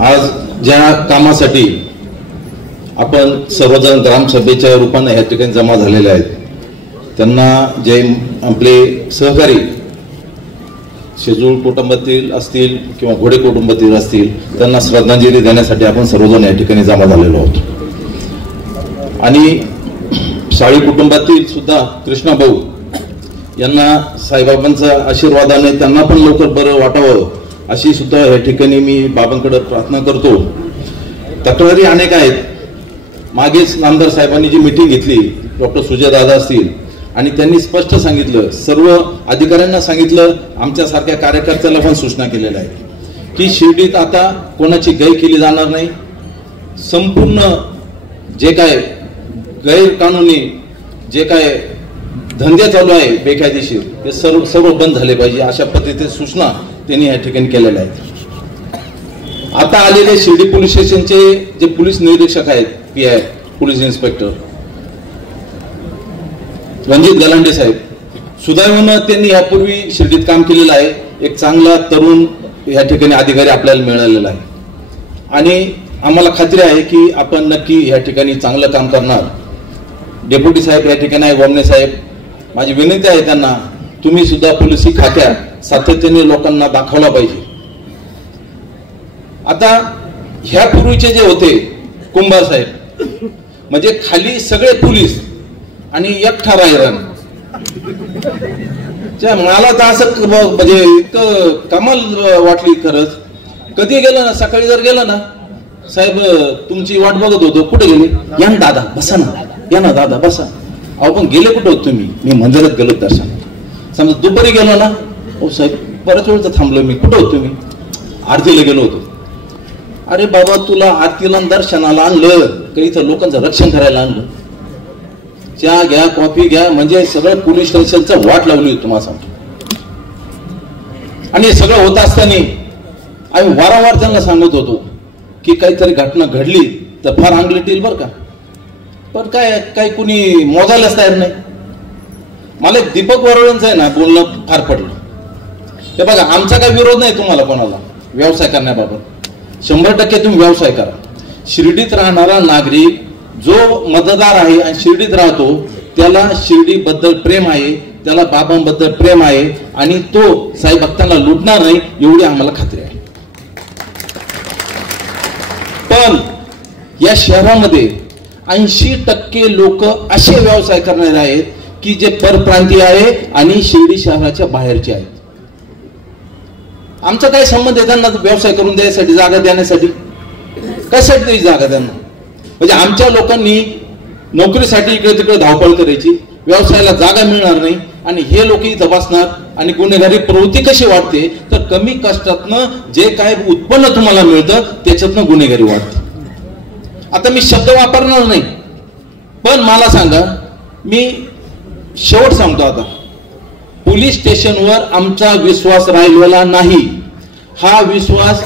आज ज्या कामासाठी आपण सर्वजण ग्रामसभेच्या रूपाने या ठिकाणी जमा झालेले आहेत, त्यांना जे आपले सहकारी शेजूळ कुटुंबातील असतील किंवा घोडे कुटुंबातील असतील, त्यांना श्रद्धांजली देण्यासाठी आपण सर्वजण या ठिकाणी जमा झालेलो आहोत। आणि साळी कुटुंबातील सुद्धा कृष्णा भाऊ यांना साईबाबांचा आशीर्वादाने त्यांना पण लवकर बरं वाटावं अशी सुद्धा या ठिकाणी मी बाबांकडे प्रार्थना करतो। तक्रारी अनेक आहेत। मागेच नामदार साहेबांनी जी मीटिंग घेतली, डॉक्टर सुजय दादा असतील, आणि त्यांनी स्पष्ट सांगितलं, सर्व अधिकाऱ्यांना सांगितलं, आमच्यासारख्या कार्यकर्त्याला पण सूचना केलेल्या आहेत की शिर्डीत आता कोणाची गय केली जाणार नाही। संपूर्ण जे काय गैरकानूनी जे काय धंदे चालू आहे बेकायदेशीर, हे सर्व बंद झाले पाहिजे अशा पद्धतीने सूचना त्यांनी या ठिकाणी केलेल्या आहेत। आता आलेले शिर्डी पोलीस स्टेशनचे जे पोलीस निरीक्षक आहेत, PI police inspector Ranjit Galande साहेब, सुदैवानं त्यांनी यापूर्वी शिर्डीत काम केलेलं आहे। एक चांगला तरुण या ठिकाणी अधिकारी आपल्याला मिळालेला आहे आणि आम्हाला खात्री आहे की आपण नक्की या ठिकाणी चांगलं काम करणार। डेप्युटी साहेब या ठिकाणी आहे, वमने साहेब, माझी विनंती आहे त्यांना, तुम्ही सुद्धा पोलिसी खात्यात सातत्याने लोकांना दाखवला पाहिजे। आता ह्या पूर्वीचे जे होते कुंभार साहेब, म्हणजे खाली सगळे पोलीस आणि एकटा रायरन, मला तर असं म्हणजे इतकं कमाल वाटली खरंच। कधी गेलं ना, सकाळी जर गेलं ना, साहेब तुमची वाट बघत होतो, कुठे गेले? या ना दादा बसा ना, या ना दादा बसा। अहो पण गेले कुठे होत तुम्ही? मी मंदिरात गेलो दर्शन। समजा दुपारी गेलो ना, ओ साहेब बऱ्याच वेळचं थांबलो मी, कुठं होत तुम्ही? आरतीला गेलो होतो। अरे बाबा, तुला आरतीला दर्शनाला आणलं का इथं लोकांचं रक्षण करायला आणलं? चहा घ्या, कॉफी घ्या, म्हणजे सगळं पोलीस स्टेशनचं वाट लावली होती तुम्हाला सांगतो। आणि हे सगळं होत असताना आम्ही वारंवार त्यांना सांगत होतो की काहीतरी घटना घडली तर फार अंगलट येईल बरं का, पण काय काही कुणी मोजायलाच तयार नाही। मला एक दीपक वरवळेंचं आहे ना बोलणं फार पडलं। हे बघा, आमचा काही विरोध नाही तुम्हाला कोणाला व्यवसाय करण्याबाबत, 100% तुम्ही व्यवसाय करा। शिर्डीत राहणारा नागरिक जो मतदार आहे आणि शिर्डीत राहतो, त्याला शिर्डीबद्दल प्रेम आहे, त्याला बाबांबद्दल प्रेम आहे आणि तो साई भक्तांना लुटणार नाही एवढी आम्हाला खात्री आहे। पण या शहरामध्ये 80% लोक असे व्यवसाय करणारे आहेत की जे परप्रांतीय आहे आणि शिर्डी शहराच्या बाहेरचे आहेत। आमचा काय संबंध आहे त्यांना व्यवसाय करून द्यायसाठी, जागा देण्यासाठी? कशासाठी द्यायची जागा त्यांना? म्हणजे आमच्या लोकांनी नोकरीसाठी इकडे तिकडे धावपळ करायची, व्यवसायाला जागा मिळणार नाही आणि हे लोक इथं बसणार आणि गुन्हेगारी प्रवृत्ती कशी वाढते तर कमी कष्टातनं जे काय उत्पन्न तुम्हाला मिळतं त्याच्यातनं गुन्हेगारी वाढते। आता मी शब्द वापरणार नाही, पण मला सांगा, मी शेवट सांगतो, आता पोलीस स्टेशनवर आमचा विश्वास राहिलेला नाही। हा विश्वास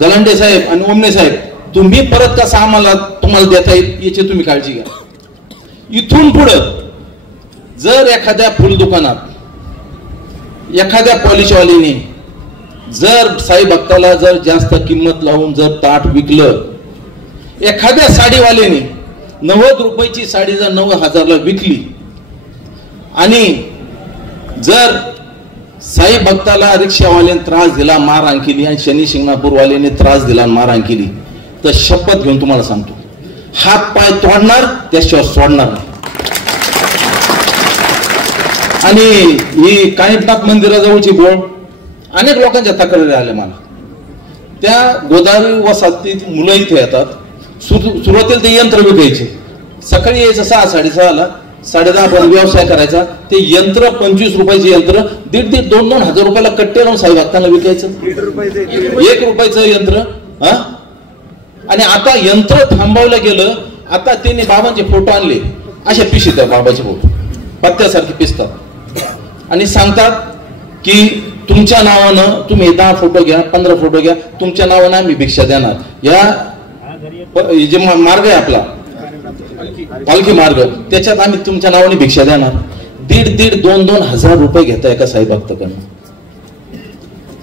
गलांडे साहेब आणि ओमने साहेब तुम्ही परत कसा आम्हाला तुम्हाला देता येईल याची तुम्ही काळजी घ्या। इथून पुढं जर एखाद्या फुल दुकानात एखाद्या पॉलिशवालीने जर साई भक्ताला जर जास्त किंमत लावून जर ताट विकलं, एखाद्या साडीवाल्याने 90 रुपयाची साडी जर 9,000ला विकली आणि जर साई भक्ताला रिक्षावाल्याने त्रास दिला, मारहाण केली आणि शनी शिंगणापूरवाल्याने त्रास दिला, मारहाण केली, तर शपथ घेऊन तुम्हाला सांगतो, हात पाय तोडणार, त्याशिवाय सोडणार नाही। आणि ही कानिटनाथ मंदिराजवळची बोर्ड, अनेक लोकांच्या तक्रारी आल्या मला। त्या गोदावरी वसाहतीत मुलं इथे येतात, सुरुवातीला ते यंत्र विकायचे, सकाळी यायचं 6, 6:30ला, 10:30 पर्यंत व्यवसाय करायचा। ते यंत्र 25 रुपयाचे यंत्र 1,500 2,000 हजार रुपयाला कट्टे लावून साई भक्तांना विकायचं, 1 रुपयाचं यंत्र। आणि आता यंत्र थांबवलं गेलं। आता त्यांनी बाबांचे फोटो आणले, अशा पिशीत बाबाचे फोटो पत्त्यासारखे पिसतात आणि सांगतात की तुमच्या नावानं तुम्ही 10 फोटो घ्या, 15 फोटो घ्या, तुमच्या नावानं आम्ही भिक्षा देणार। या जे मार्ग आहे आपला पालखी मार्ग, त्याच्यात आम्ही तुमच्या नावाने भिक्षा देणार। 1,500 2,000 हजार रुपये घेता एका साई भक्ताकडनं।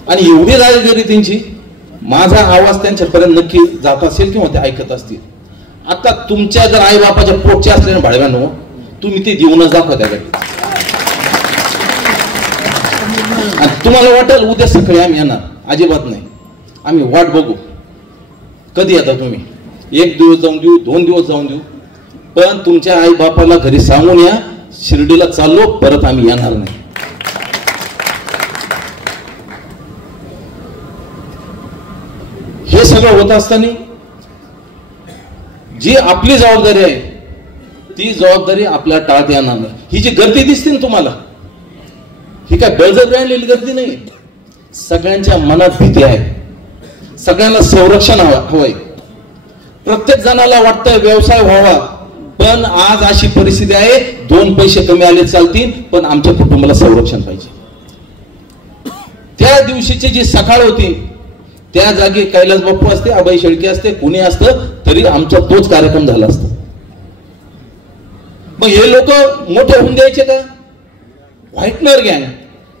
आणि एवढी दादागिरी त्यांची माझा आवाज त्यांच्यापर्यंत नक्की जात असेल किंवा ते ऐकत असतील. आता तुमच्या जर आई बापाच्या पोटचे असले ना भाडव्यानो, तुम्ही ते देऊनच दाखवा त्याकडे. तुम्हाला वाटेल उद्या सकाळी आम्ही येणार, अजिबात नाही. आम्ही वाट बघू कधी येता तुम्ही. 1 दिवस जाऊन देऊ, 2 दिवस जाऊन देऊ, पण तुमच्या आई बापाला घरी सांगून या शिर्डीला चाललो, परत आम्ही येणार नाही. हे सगळं होत असताना जी आपली जबाबदारी आहे ती जबाबदारी आपल्याला टाळता येणार नाही. ही जी गर्दी दिसते ना तुम्हाला, ही काय बळजबरी आणलेली गर्दी नाही. सगळ्यांच्या मनात भीती आहे, सगळ्यांना संरक्षण हवंय. प्रत्येक जणाला वाटतं व्यवसाय व्हावा, पण आज अशी परिस्थिती आहे 2 पैसे कमी आले चालतील, पण आमच्या कुटुंबाला संरक्षण पाहिजे. त्या दिवशीची जी सकाळ होती त्या जागी कैलास बाप्पू असते, अभय शेळके असते, कुणी असतं तरी आमचा तोच कार्यक्रम झाला असता. मग हे लोक मोठे होऊन द्यायचे का? व्हाईटनर गँग,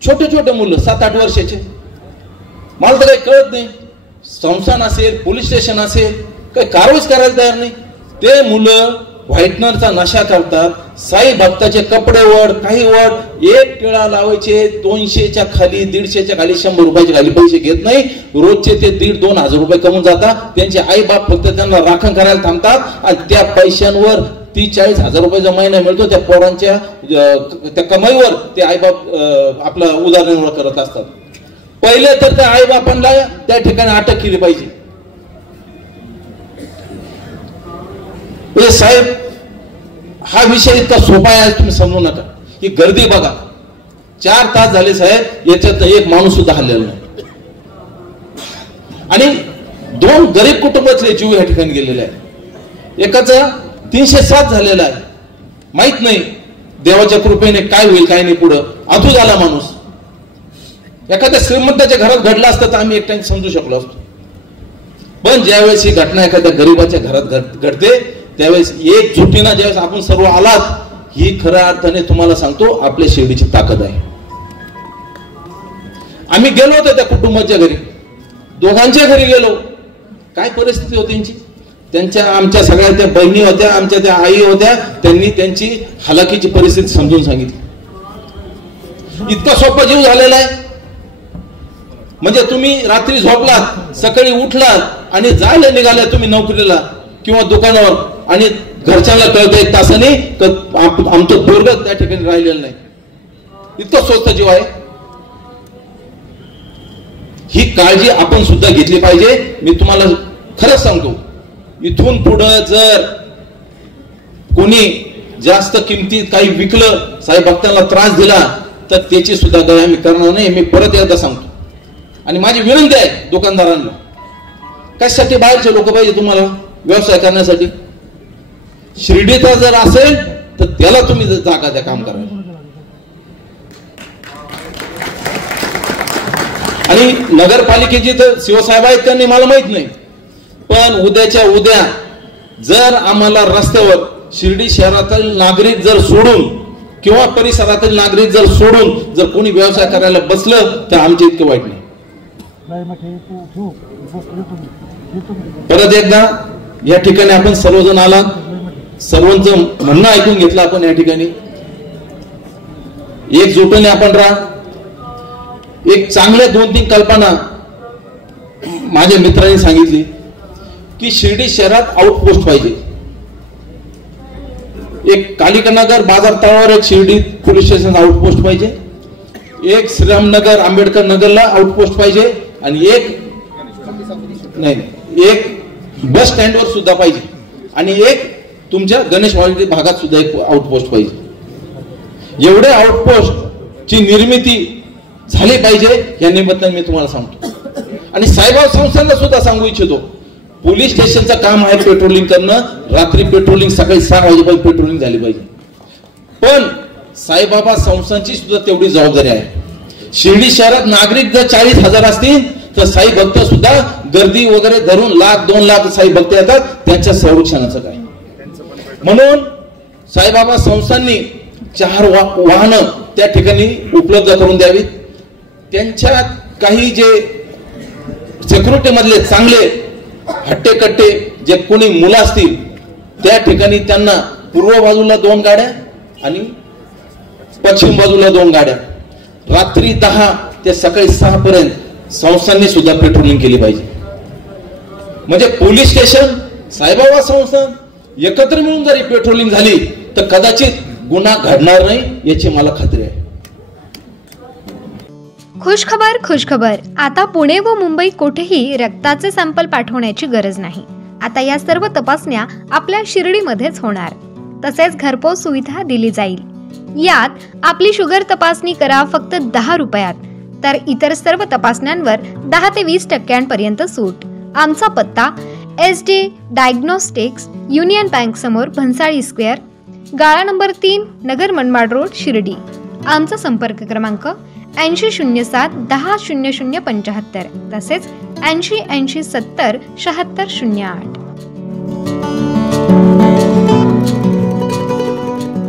छोटे छोटे मुलं 7-8 वर्षाचे, मला तर काही कळत नाही. संस्थान असेल, पोलीस स्टेशन असेल, काही कारवाईच करायला तयार नाही. ते मुलं व्हाईटनरचा नशा करतात, साई भक्ताचे कपडे वड, काही वड, एक टिळा लावायचे 200च्या खाली, 150च्या खाली, 100 रुपयाच्या खाली पैसे घेत नाही. रोजचे ते 1,500-2,000 हजार रुपये कमवून जातात. त्यांचे आई बाप फक्त त्यांना राखण करायला थांबतात आणि त्या पैशांवर 30-40 हजार रुपयाचा महिना मिळतो. त्या पोरांच्या त्या कमाईवर ते आई बाप आपला उदरनिर्वाह करत असतात. पहिले तर त्या आई बापांना त्या ठिकाणी अटक केली पाहिजे. साहेब, हा विषय इतका सोपा आहे तुम्ही समजू नका. ही गर्दी बघा, 4 तास झाले साहेब, याच्यात एक माणूस सुद्धा हल्लेला नाही. आणि 2 गरीब कुटुंबातले जीव या ठिकाणी गेलेले आहे. एकाचा 307 झालेला आहे. माहित नाही देवाच्या कृपेने काय होईल काय नाही, पुढं अधू झाला माणूस. एखाद्या श्रीमंताच्या घरात घडला असतं तर आम्ही एक टाइम समजू शकलो असतो. पण ज्यावेळेस ही घटना एखाद्या गरीबाच्या घरात घडते त्यावेळेस एकजुटीनं ज्यावेळेस आपण सर्व आलात, ही खऱ्या अर्थाने तुम्हाला सांगतो आपल्या शिर्डीची ताकद आहे. आम्ही गेलो होतो त्या कुटुंबाच्या घरी, दोघांच्या घरी गेलो. काय परिस्थिती होती त्यांची, त्यांच्या आमच्या सगळ्या त्या बहिणी होत्या, आमच्या त्या आई होत्या, त्यांनी त्यांची हलाखीची परिस्थिती समजून सांगितली. इतका सोपा जीव झालेला आहे. म्हणजे तुम्ही रात्री झोपलात, सकाळी उठलात आणि जायला निघाला तुम्ही नोकरीला किंवा दुकानावर, आणि घरच्यांना कळतं 1 तासाने आमचं पोरग त्या ठिकाणी राहिलेलं नाही. इतकं स्वस्त जीव आहे. ही काळजी आपण सुद्धा घेतली पाहिजे. मी तुम्हाला खरंच सांगतो, इथून पुढं जर कोणी जास्त किमतीत काही विकलं, साहेब भक्तांना त्रास दिला, तर त्याची सुद्धा दया आम्ही करणार नाही. मी परत एकदा सांगतो. आणि माझी विनंती आहे दुकानदारांना, कशासाठी बाहेरचे लोक पाहिजे तुम्हाला व्यवसाय करण्यासाठी? शिर्डीचा जर असेल तर त्याला तुम्ही जागा द्या काम करायला. आणि नगरपालिकेची तर शिवसाहेब आहेत का नाही मला माहित नाही, पण उद्याच्या उद्या जर आम्हाला रस्त्यावर शिर्डी शहरातील नागरिक जर सोडून किंवा परिसरातील नागरिक जर सोडून जर कोणी व्यवसाय करायला बसलं तर आमचे इतके वाईट नाही. परत एकदा या ठिकाणी आपण सर्वजण आला, सर्वांचं म्हणणं ऐकून घेतलं आपण. या ठिकाणी एकजुटीने आपण राहा. एक चांगल्या 2-3 कल्पना माझ्या मित्रांनी सांगितली की शिर्डी शहरात आउटपोस्ट पाहिजे. एक कालिकानगर बाजार तळावर एक शिर्डी पोलीस स्टेशन आउटपोस्ट पाहिजे, एक श्रीरामनगर आंबेडकर नगरला आउटपोस्ट पाहिजे, आणि एक बस स्टँडवर सुद्धा पाहिजे, आणि एक तुमच्या गणेश वाडी भागात सुद्धा एक आउटपोस्ट पाहिजे. एवढे आउटपोस्ट ची निर्मिती झाली पाहिजे या निमित्ताने मी तुम्हाला सांगतो. आणि साईबाबा संस्थांना सुद्धा सांगू इच्छितो, पोलीस स्टेशनचं काम आहे पेट्रोलिंग करणं, रात्री पेट्रोलिंग, सकाळी 6 वाजेपर्यंत पेट्रोलिंग झाली पाहिजे. पण साईबाबा संस्थांची सुद्धा तेवढी जबाबदारी आहे. शिर्डी शहरात नागरिक जर 40,000 असतील तर साई भक्त सुद्धा गर्दी वगैरे धरून 1,00,000-2 लाख साई भक्त येतात. त्यांच्या संरक्षणाचं काय? म्हणून साईबाबा संस्थांनी 4 वाहनं त्या ठिकाणी उपलब्ध करून द्यावीत. त्यांच्या काही जे सिक्युरिटी मधले चांगले हट्टेकट्टे जे कोणी मुलं असतील त्या ठिकाणी त्यांना पूर्व बाजूला 2 गाड्या आणि पश्चिम बाजूला 2 गाड्या, रात्री 10 ते सकाळी 6 पर्यंत संस्थांनी सुद्धा पेट्रोलिंग केली पाहिजे. म्हणजे पोलीस स्टेशन, साईबाबा संस्थान एकत्र मिळून जरी पेट्रोलिंग झाली तर कदाचित गुन्हा घडणार नाही याची मला खात्री आहे. खुशखबर, आता पुणे व मुंबई कुठेही रक्ताचे सॅम्पल पाठवण्याची गरज नाही. आता या सर्व तपासण्या आपल्या शिर्डीमध्येच होणार. तसेच घरपोच सुविधा दिली जाईल. यात आपली शुगर तपासणी करा फक्त 10 रुपयात, तर इतर सर्व तपासण्यांवर 10 ते 20% सूट. आमचा पत्ता SD डायग्नोस्टिक्स, युनियन बँक समोर, भन्साळी स्क्वेअर, गाळा नंबर 3, नगर मनमाड रोड, शिर्डी. आमचा संपर्क क्रमांक 8007 10 0075, तसेच 80 80 70 76 08.